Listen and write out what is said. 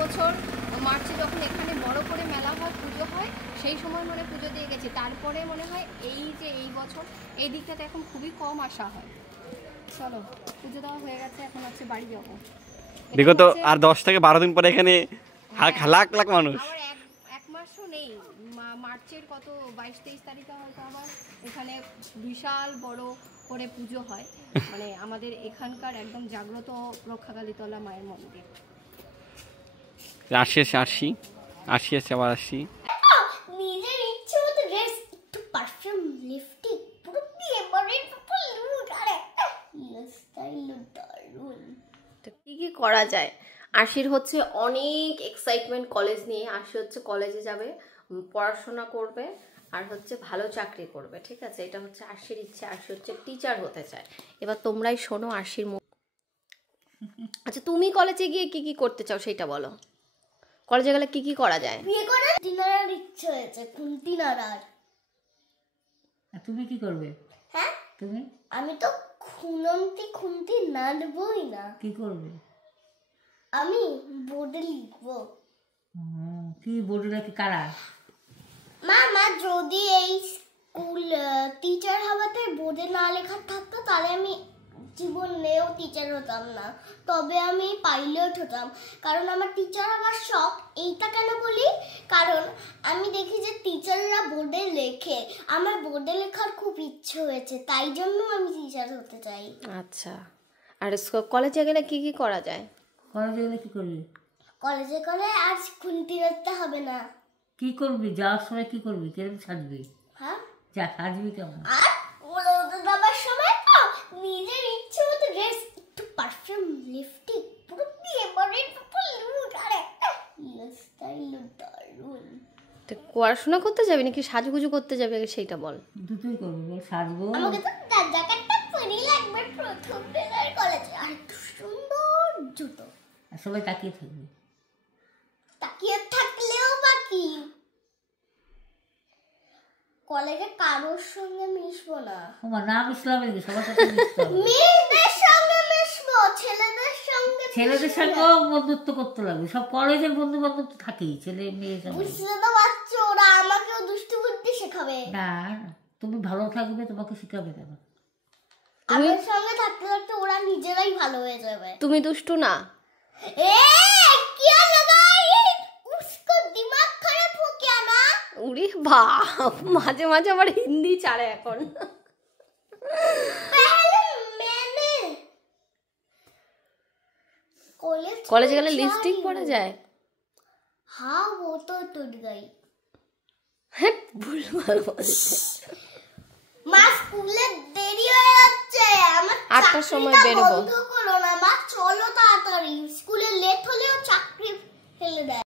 বছর মার্চে যখন এখানে বড় করে মেলা হয়, পুজো হয়, সেই সময় মনে পুজো দিয়ে গেছি। তারপরে মনে হয় এই বছর এই দিকটাতে এখন খুবই কম আসা হয়। চলো, পুজো দেওয়া হয়ে গেছে, এখন হচ্ছে বাড়ি যাবো। বিগত আর 10 থেকে 12 দিন পরে এখানে লাখ লাখ মানুষ। আবার এক মাসও নেই, মার্চের কত 22-23 তারিখে হয়তো আবার এখানে বিশাল বড় করে পুজো হয়। মানে আমাদের এখানকার একদম জাগ্রত রক্ষাকালীতলা মায়ের মন্দির। আসি আবার আসি। নিজের ইচ্ছে মতো ড্রেস, একটু পারফিউম, লিপস্টিক, পুরো বিয়ে বাড়ির লুট আর একটা স্টাইল দারুণ। কি কি করা যায়? আশির হচ্ছে অনেক এক্সাইটমেন্ট কলেজ নিয়ে। আশি হচ্ছে কলেজে যাবে, পড়াশোনা করবে, আর হচ্ছে ভালো চাকরি করবে। ঠিক আছে, এটা হচ্ছে আশির ইচ্ছে। আশি হচ্ছে টিচার হতে চায়। এবার তোমরাই শোনো আশির মুখ। আচ্ছা, তুমি কলেজে গিয়ে কি কি করতে চাও সেটা বলো। কলেজে গেলে কি কি করা যায়? বিয়ে করে ডিনারের ইচ্ছে হয়েছে, খুন্তি নাড়ার। তুমি কি করবে? হ্যাঁ, তুমি? আমি তো খুন্তি নাড়বই না। কি করবে? আমি বোর্ডে লিখবো। কি বোর্ডে লিখে? কারা? মা যদি এই স্কুল টিচার হওয়াতে বোর্ডে না লেখা থাকতো, তাহলে আমি জীবনেও টিচার হতাম না, তবে আমি পাইলট হতাম। কারণ আমার টিচার হওয়ার শখ। এইটা কেন বলি? কারণ আমি দেখি যে টিচাররা বোর্ডে লেখে, আমার বোর্ডে লেখার খুব ইচ্ছে হয়েছে, তাই জন্য আমি টিচার হতে চাই। আচ্ছা, আর কলেজে গেলে কি কি করা যায়? কলেজে গেলে কি করবি? কলেজে গেলে আজ খুন্তি নাড়তে হবে না। কি করবি? যাওয়ার সময় কি করবি? কেমন সাজবি? হ্যাঁ, যা সাজবি কেমন? আর ওদের যাবার সময় তো নিজের ইচ্ছে মতো ড্রেস, একটু পারফিউম, লিপস্টিক, পুরো বিয়ে বাড়ির লুট আর একটা স্টাইল দারুণ। তো পড়াশোনা করতে যাবি নাকি সাজুগুজু করতে যাবি, আগে সেইটা বল। দুটোই করবো, বল। সাজবো। আমাকে তো জ্যাকেটটা পরে লাগবে প্রথম দিনের কলেজে, আর একটু সুন্দর জুতো। আর সবাই তাকিয়ে থাকবে। তাকিয়ে থাকলেও বাকি কলেজে কারোর সঙ্গে মিশবো না। আমার নাম ইসলামের কি? সবার সাথে মিশতে হবে। মেয়েদের সঙ্গে মিশবো, ছেলেদের সঙ্গেও বন্ধুত্ব করতে লাগবে। সব কলেজের বন্ধু বান্ধব তো থাকেই, ছেলে মেয়ে সঙ্গে। বুঝতে তো পারছো, ওরা আমাকেও দুষ্টু বুদ্ধি শেখাবে। না, তুমি ভালো থাকবে, তোমাকে শিখাবে কেন? আমার সঙ্গে থাকতে থাকতে ওরা নিজেরাই ভালো হয়ে যাবে। তুমি দুষ্টু না? क्या लगा ये? उसको दिमाग खराब हो क्या ना? উরি বাপ, মাঝে মাঝে আবার হিন্দি ছাড়ে এখন। पहले मैंने কলেজে গেলে লিপস্টিক পরা যায়? हाँ, वो तो टूट गई। হ্যাঁ, ভুলভাল বলছে। মা, স্কুলে দেরি হয়ে যাচ্ছে, আমার 8টার সময় বেরোবো। বন্ধ করো না মা, চলো তাড়াতাড়ি। স্কুলে লেট হলেও চাকরি ফেলে দেয়।